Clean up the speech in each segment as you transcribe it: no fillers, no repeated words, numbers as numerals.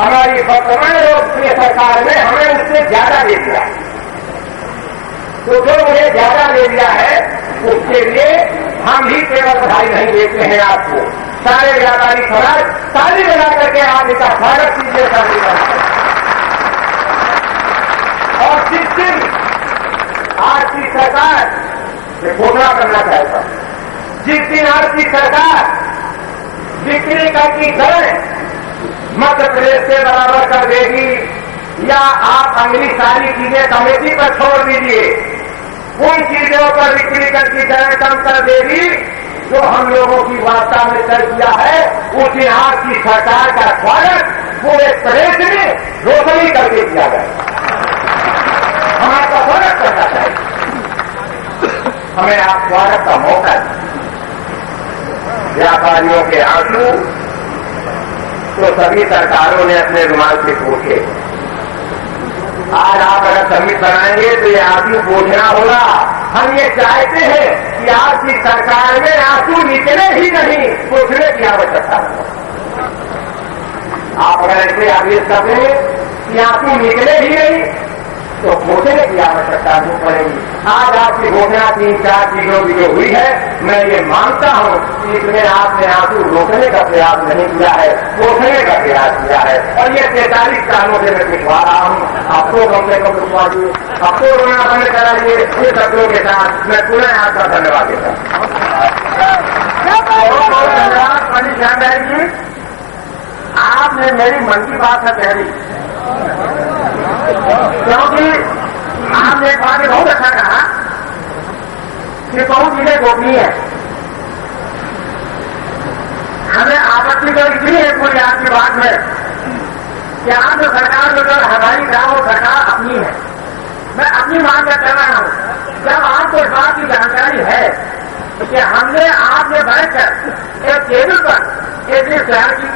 हमारी वर्तमान लोकप्रिय सरकार ने हमें उससे ज्यादा दे दिया। तो जो मुझे ज्यादा दे दिया है उसके लिए हम ही केवल बधाई नहीं देते हैं आपको, सारे व्यापारी समाज ताली बजा करके आप इसका स्वागत कीजिए। और जिस दिन आज की सरकार ये घोषणा करना चाहता हूं, जिस दिन आज की सरकार बिक्री कर की दरें मध्य प्रदेश से बराबर कर देगी या आप अगली सारी चीजें कमेटी पर छोड़ दीजिए, उन चीजों पर बिक्री कर की दरें कम कर देगी जो हम लोगों की वार्ता में तय किया है, उस दिन आपकी सरकार का स्वागत पूरे प्रदेश में रोशनी करके किया जाए। हम आपका स्वागत करना चाहिए, हमें आप स्वागत का मौका दें। व्यापारियों के आंसू तो सभी सरकारों ने अपने रुमाल से पोंछे। आज आप अगर समिट बनाएंगे तो ये आंसू पोंछना होगा। हम ये चाहते हैं कि आपकी सरकार में आंसू निकले ही नहीं, पोंछने की आवश्यकता है। आप अगर ऐसे आदेश करते हैं कि आंसू निकले ही नहीं तो पोंछने की आवश्यकता क्यों पड़ेगी। आज आपकी घोषणा 3-4 चीजों की जो हुई है, मैं ये मानता हूं कि इसमें आपने आंसू रोकने का प्रयास नहीं किया है, पोंछने का प्रयास किया है। और ये 43 सालों से मैं पिछवा रहा हूं, आप तो कम से कम रुकवा दिए, आप तो रोना बंद कराइए। ये शब्दों के साथ मैं पुनः आपका धन्यवाद देता हूं। बहुत धन्यवाद पंडित श्यामराय जी, आपने मेरी मन की बात कह दी, क्योंकि आपने एक बात बहुत अच्छा कहा कि बहुत चीजें गोपनीय है। हमें आपत्ति तो इसलिए है पूरी आपकी बात में कि आप जो सरकार जो हमारी था वो सरकार अपनी है। मैं अपनी बात का कर रहा हूं। जब आपको इस बात की जानकारी है कि हमने आपने बैठकर एक टेबल पर एक लिस्ट तैयार की,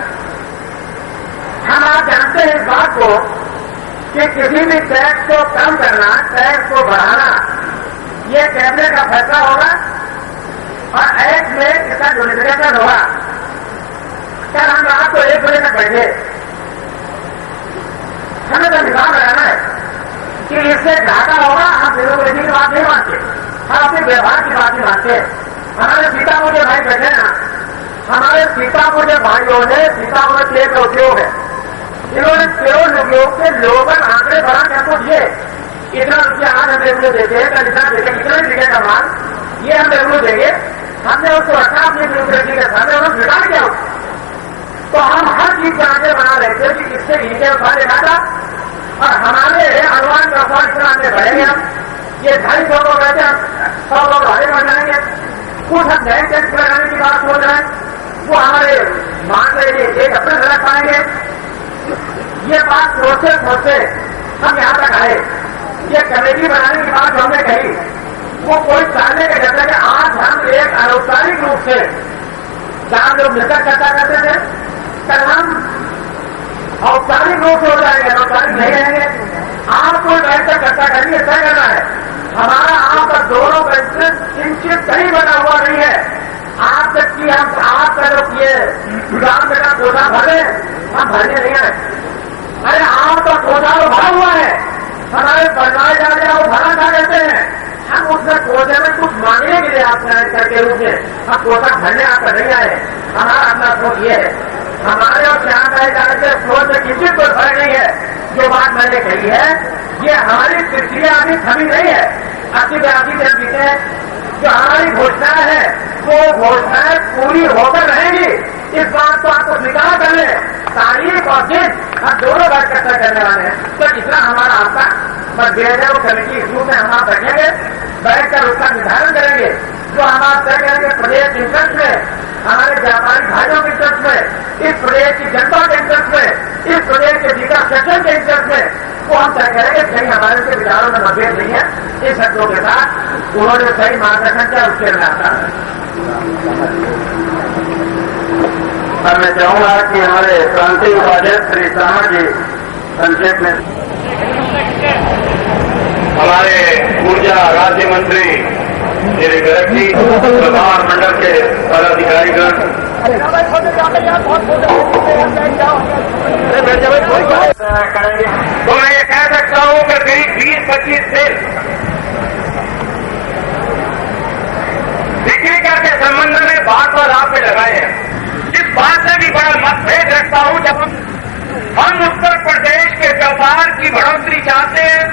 हम आप जानते हैं इस बात को कि किसी भी टैक्स को कम करना, टैक्स को बढ़ाना, ये कैबिनेट का फैसला होगा और एक्ट में इसका जो लिटरेचर होगा। कल हम रात को 1 बजे तक बैठे, हमें तो निकाल रहना है कि इससे घाटा होगा। हम डेमोक्रेसी की बात नहीं मानते, हम अपने व्यवहार की बात नहीं मानते। हमारे सीतापुर के भाई बैठे ना, हमारे सीतापुर के भाइयों ने सीतापुर में 1 उद्योग है, इन्होंने केवल उद्योग के लोगन आंकड़े बढ़ा के हमको दिए। इतना रुपया आज हम रेवन्यू देते हैं, कल इतना देते, इतना ही दिखेगा माल, ये हम रेवन्यू देंगे। हमने उसको रखा अपनी ब्यूरोक्रेसी के सामने, उन्होंने बिगाड़ दिया। तो हम हर चीज को आगे बढ़ा रहे थे कि किससे इनके उठाने जाता और हमारे अनुमान का फल इतना हमने बढ़ेंगे। हम ये 250 लोग रहते हैं, 100 लोग आगे बढ़ जाएंगे। कुछ हम नए टैक्स लगाने की बात सोच रहे हैं, वो हमारे मान रहे एक अपने से रख पाएंगे। ये बात सोचते सोचते हम यहां तक आए। ये कमेटी बनाने की बात हमने कही, वो कोई टालने के चलते कि आज हम एक अनौपचारिक रूप से 4 लोग मिलकर चर्चा करते थे, कल हम औपचारिक रूप से हो जाएंगे, अनौपचारिक नहीं रहेंगे। आपको बैठकर चर्चा करनी है, तय करना है। हमारा आप और दोनों का इंटरेस्ट किंचित कहीं बना हुआ नहीं है। आप तक की हम आपका जो किए गांव में का कोटा भरे, हम भरने नहीं आए। अरे आपका कोटा तो भरा हुआ है, हमारे बनवाए जा रहे हैं वो भरा जा देते हैं। हम उसमें कोटे में कुछ मांगने के लिए आप करके रूप में हम कोटा भरने आपका नहीं आए। हमारा अपना सोच ये है, हमारे और श्याम राय जाने के सोच में किसी कोई फर्क नहीं है। जो बात मैंने कही है ये हमारी प्रक्रिया अभी थमी नहीं है, आपकी व्यापी जब जीते जो हमारी घोषणा है वो घोषणाएं पूरी होकर रहेगी। इस बात को आपको स्वीकार कर ले, तारीख और दिन हम दोनों बैठ कर तय करने वाले हैं। तो इतना हमारा आपका मतभेद है, वो कमेटी इस रूप में हम आप बैठेंगे, बैठकर उसका निर्धारण करेंगे। जो हम आप तय करेंगे प्रदेश के इंटरेस्ट में, हमारे व्यापारी भाइयों के इंटरेस्ट में, इस प्रदेश की जनता के इंटरेस्ट में, इस प्रदेश के विकास सेक्शन के इंटरेस्ट में, वो हम तय करेंगे। कहीं हमारे के विचारों में मतभेद नहीं है। इस शब्दों के साथ उन्होंने सही मार्गदर्शन किया, उसके लिए आता है। अब मैं चाहूंगा कि हमारे प्रांतीय उपाध्यक्ष श्री शर्मा जी संक्षेप में, हमारे ऊर्जा राज्य मंत्री श्री गर्ग जी, प्रधान मंडल के पदाधिकारीगण, करेंगे। तो मैं ये कह सकता हूं कि करीब 20-25 सेल बिक्री के संबंध में बात और आप पे लगाए हैं। इस बात से भी बड़ा मतभेद रखता हूं, जब हम उत्तर प्रदेश के व्यापार की बढ़ोतरी चाहते हैं,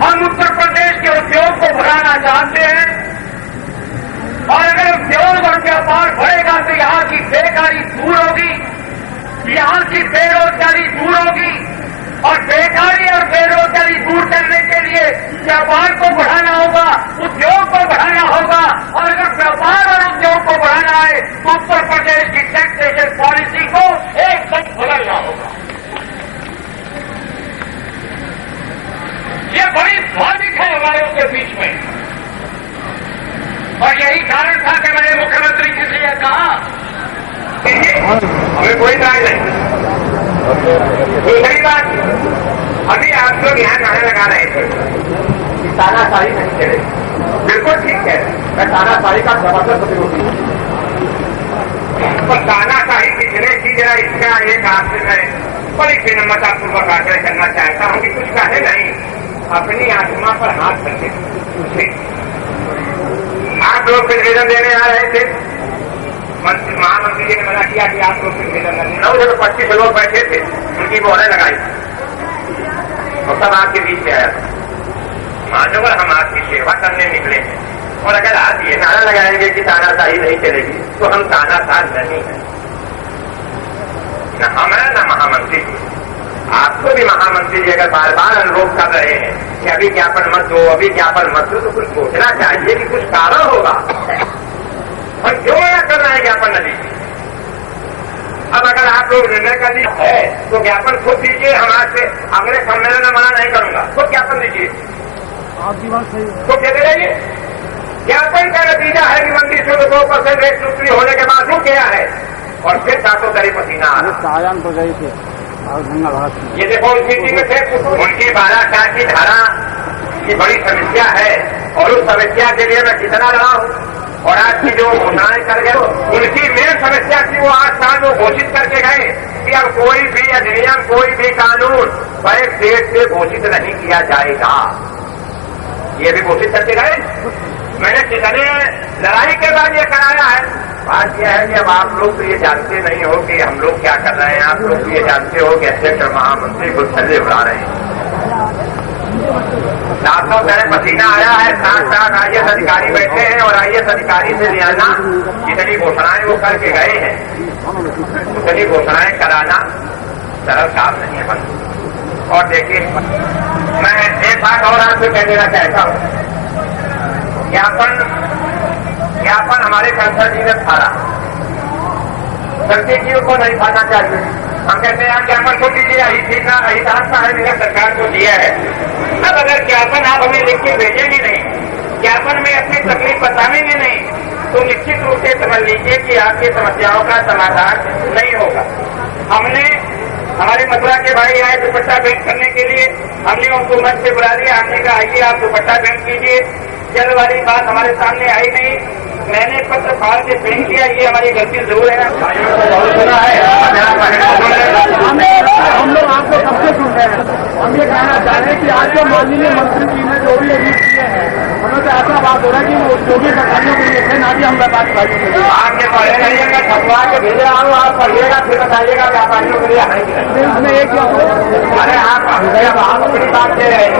हम उत्तर प्रदेश के उद्योग को बढ़ाना चाहते हैं, और अगर उद्योग और व्यापार बढ़ेगा तो यहां की बेकारी दूर होगी, यहां की बेरोजगारी दूर होगी, और बेकारी और बेरोजगारी दूर करने के लिए व्यापार को बढ़ाना होगा, उद्योग को बढ़ाना होगा, और अगर व्यापार और उद्योग को बढ़ाना है तो उत्तर प्रदेश की टैक्सेशन पॉलिसी को एकदम बदलना होगा। ये बड़ी स्वाभाविक है हमारे के बीच में, और यही कारण था कि मैंने मुख्यमंत्री जी से यह कहा कि हमें कोई राय नहीं। दूसरी बात, अभी आप लोग यहां नारे लगा रहे थे कि तानाशाही नहीं चलेगी। बिल्कुल ठीक है, मैं तानाशाही का जबरदस्त विरोधी हूं, पर तानाशाही कितने की जरा इसका एक आपसे मैं बड़ी विनम्रतापूर्वक आग्रह करना चाहता हूं कि कुछ कहे नहीं, अपनी आत्मा पर हाथ करके पूछे। आप लोग प्रतिवेदन देने आ रहे थे, महामंत्री जी ने मना किया कि आप लोग प्रतिवेदन देने, 925 लोग बैठे थे, उनकी बोहरें लगाई और सब आपके बीच में आया। मानवर हम आपकी सेवा करने निकले हैं, और अगर आप ये नारा लगाएंगे कि तानाशाही नहीं चलेगी तो हम तानाशाह नहीं है, न हम है न महामंत्री जी। आपको भी महामंत्री जी अगर बार बार अनुरोध कर रहे हैं कि अभी ज्ञापन मत दो, अभी ज्ञापन मत दो, तो कुछ सोचना चाहिए कि कुछ कारण होगा, और क्यों मना कर रहे हैं ज्ञापन न दीजिए। अब अगर आप लोग निर्णय कर लिया है तो ज्ञापन खुद दीजिए, हम आपसे अगले सम्मेलन में मना नहीं करूंगा, खुद ज्ञापन दीजिए। आपकी बात सही है, तो कहते रहिए। ज्ञापन का नतीजा है कि मंडी शुद्ध 2% रेट सूत्री होने के बाद रुक गया है, और फिर दांतों तरी पसीना आ रहा। शाहजहां पर गए थे और गंगा घाट, ये देखो उस मीटिंग में थे, उनकी 12 की धारा की बड़ी समस्या है, और उस समस्या के लिए मैं कितना लड़ा हूं, और आज की जो घोषणाएं कर गए उनकी मेन समस्या थी, वो 8 साल वो घोषित करके गए कि अब कोई भी अधिनियम, कोई भी कानून बैक डेट से घोषित नहीं किया जाएगा। ये भी घोषित करके गए। मैंने कितने लड़ाई के बाद ये कराया है। बात यह है कि अब आप लोग तो ये जानते नहीं हो कि हम लोग क्या कर रहे हैं, आप लोग तो ये जानते हो कि अध्यक्ष और महामंत्री कुछ छल्ले उड़ा रहे हैं। दांतों तरह पसीना आया है, साथ आईएएस अधिकारी बैठे हैं, और आईएएस अधिकारी से लियाना जितनी घोषणाएं वो करके गए हैं, उतनी घोषणाएं कराना सरल काम नहीं है। और देखिए, मैं एक बात और आपसे कह देना चाहता हूं, ज्ञापन हमारे संसद जी ने फाड़ा, संसदीयों को नहीं फाड़ना चाहिए। हम कहते हैं ज्ञापन को दीजिए, हितधारक है सरकार को दिया है। अब अगर ज्ञापन आप हमें लिख के भेजेंगे नहीं, ज्ञापन में अपनी तकलीफ बताएंगे नहीं, तो निश्चित रूप से समझ लीजिए कि आपकी समस्याओं का समाधान नहीं होगा। हमारे मथुरा के भाई आए दुपट्टा भेंट करने के लिए, हमने उनको मंच से बुला लिया, हमने कहा आइए आप दुपट्टा भेंट कीजिए। जल्द वाली बात हमारे सामने आई नहीं, मैंने पत्र फाड़ के भेंट किया, ये हमारी गलती जरूर है। बहुत सुना है, हम लोग आपको सबसे सुन रहे हैं। हम ये कहना चाह रहे हैं कि आज जो माननीय मंत्री जी ने जो भी रिलीज किए हैं, हमें तो ऐसा बात हो रहा है कि वो जो भी सरकारियों के लिए थे, ना कि हम व्यापारी भाइयों के लिए। आप ये पढ़े रहिएगा, छपवा के भेज रहा हूँ, आप पढ़िएगा, फिर बताइएगा व्यापारियों के लिए है कि नहीं। इसमें एक क्या हो, अरे आप अपनी बात दे रहे हैं,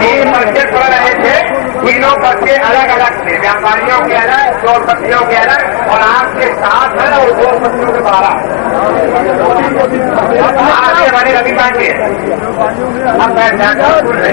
3 पर्चे पढ़ रहे थे, तीनों पर्चे अलग अलग थे, व्यापारियों के अलग, 2 पत्रियों के अलग, और आपके 7 है और 2 पत्रियों के 12। आप ये हमारे रवि पांडे अब मैं बोल रहे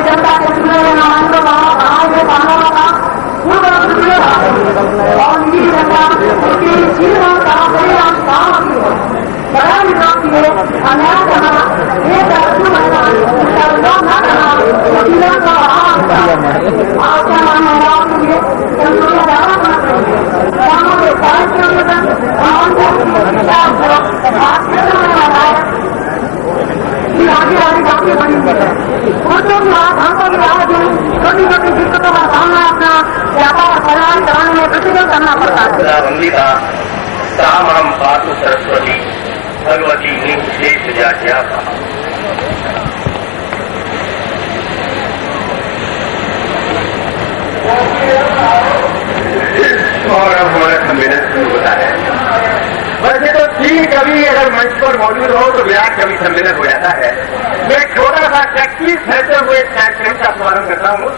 जनता के चुने हुए नुमाइंदों का गांव में व्यापार और परिवार चलाने में प्रतिदिन करना पड़ता है। वंदिता साम पातु सरस्वती भगवती निशेष जात्या। और अब हमारा सम्मेलन शुरू होता है। वैसे तो 3 कवि अगर मंच पर मौजूद हो तो विराट कवि सम्मेलन हो जाता है। मैं छोटा सा 31 फैलते हुए कार्यक्रम का शुभारंभ करता हूँ।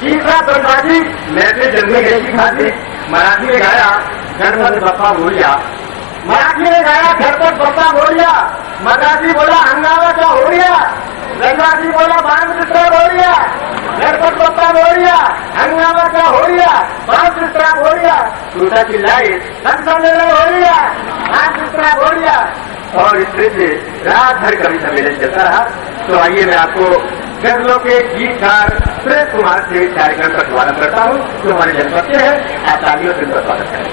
तीसरा बंगाली मैंने जन्मे ऐसी खाती मराठी में गाया गणपति बप्पा बोलिया। मराठी में गाया गणपति बप्पा बोलिया। मराठी बोला हंगामा क्या हो गया। गंगाजी बोला बालकृष्ण बोलिया। गणपति बप्पा बोलिया हंगामा क्या हो गया। बालकृष्ण बोलिया दूसरा चिल्लाई सम्मेलन हो गया। बालकृष्ण बोलिया और इस तरह से रात भर कवि सम्मेलन चलता रहा। तो आइए मैं आपको गजलों के गीतकार सुरेश कुमार से कार्यक्रम का शुभारंभ करता हूँ जो हमारे जनपद के हैं। आप तालियों से उनका स्वागत करें।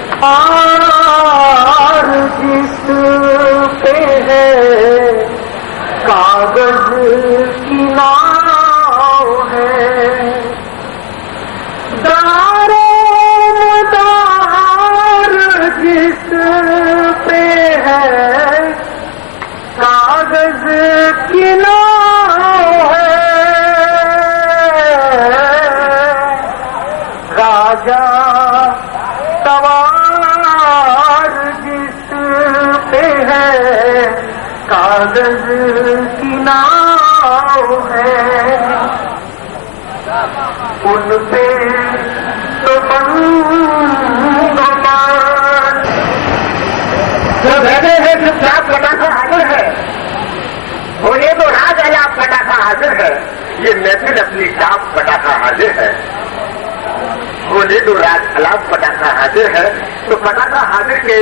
और जिस पे है कागज की नाव है दारो मदार जिस पे है कागज की नाव है राजा सवार जिस पे है कागज की नाव है उन पे तो जो बैठे हैं चुपचाप पटाखा हाजिर है। बोले तो राज अलाप पटाखा हाजिर है। ये महफिल अपनी चाप पटाखा हाजिर है। बोले तो राज अलाप पटाखा हाजिर है। तो पटाखा हाजिर के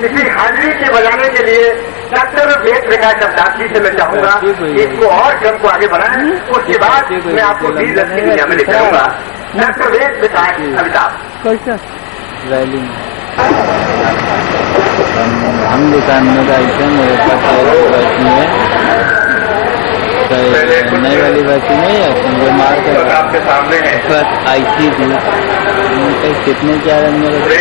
किसी हाजिरी के बजाने के लिए डॉक्टर वेद प्रकाश शब्दार्थी से मैं चाहूंगा इसको और क्रम को आगे बढ़ाएं। उसके बाद मैं आपको 20 रथ की दुनिया में ले चलूंगा। डॉक्टर वेद प्रकाश अमिताभ रैली में हम दुकान में गए थे। मेरे पास बैठी है नई वाली बैठी नहीं है जो मार के आपके सामने है आई थी कितने 4 मेरे